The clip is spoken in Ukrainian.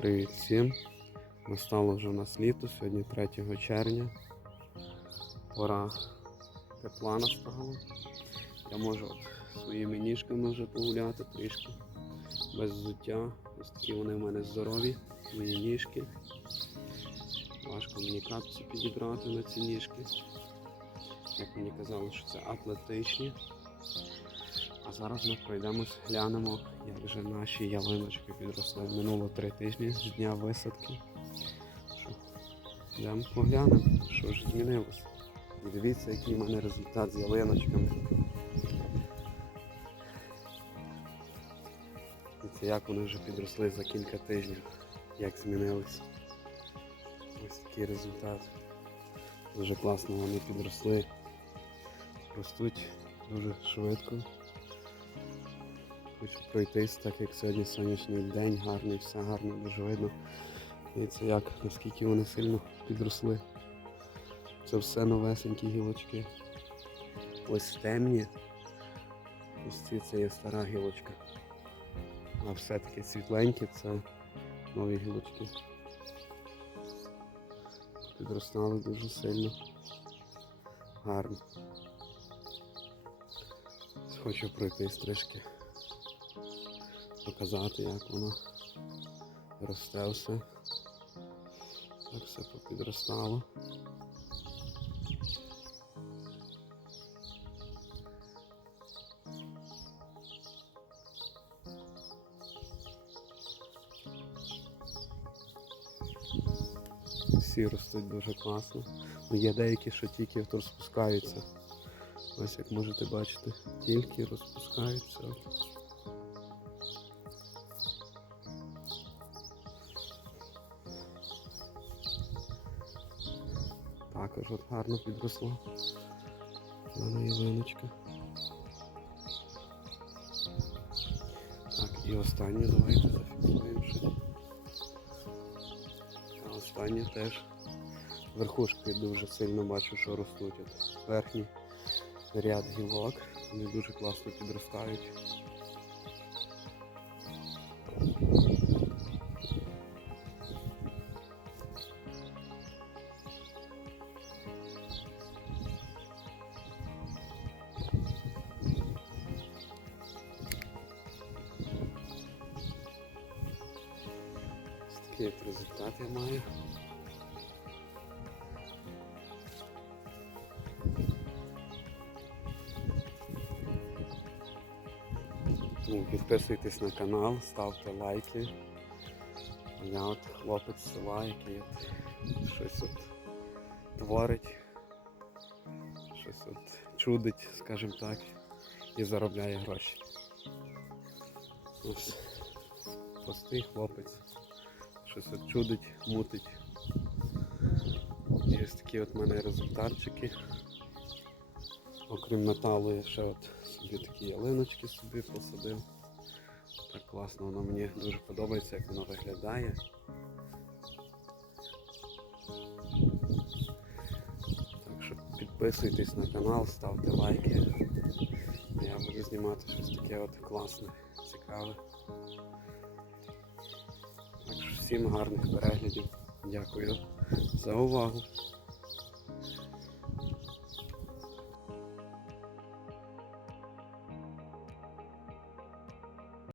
Привіт всім! Настало вже у нас літо, сьогодні 3 червня. Пора тепла настала. Я можу от своїми ніжками вже погуляти трішки. Без взуття. Ось такі вони в мене здорові, мої ніжки. Важко мені капці підібрати на ці ніжки. Як мені казали, що це атлетичні. А зараз ми пройдемось, глянемо, як вже наші ялиночки підросли. Минуло три тижні з дня висадки. Йдемо поглянемо, що ж змінилося. І дивіться, який в мене результат з ялиночками. Дивіться, як вони вже підросли за кілька тижнів, як змінилися. Ось такий результат. Дуже класно вони підросли. Ростуть дуже швидко. Хочу пройтись, так як сьогодні сонячний день, гарний, все гарно, дуже видно. Дивіться, як, наскільки вони сильно підросли. Це все новесенькі гілочки. Ось темні. Ось ці це є стара гілочка. А все-таки світленькі це нові гілочки. Підростали дуже сильно. Гарно. Хочу пройтись трішки показати, як воно росте все. Як все попідростало. Всі ростуть дуже класно. Ну, Є деякі, що тільки розпускаються. Ось як можете бачити, тільки розпускаються. Також от гарно підросла. Дана ялиночка. Так, і останню давайте зафіксуємо ще. А останнє теж. Верхушки дуже сильно бачу, що ростуть. От верхній ряд гілок. Вони дуже класно підростають. Такий результат я маю. Ну, підписуйтесь на канал, ставте лайки. Я от хлопець села, який от щось от творить, щось от чудить, скажімо так, і заробляє гроші. Ось простий хлопець, щось чудить, мутить. Ось такі от мене результатчики. Окрім металу, я ще от собі такі ялиночки собі посадив. Так класно, воно мені дуже подобається, як воно виглядає. Так що підписуйтесь на канал, ставте лайки. Я буду знімати щось таке от класне, цікаве. Всім гарних переглядів. Дякую за увагу.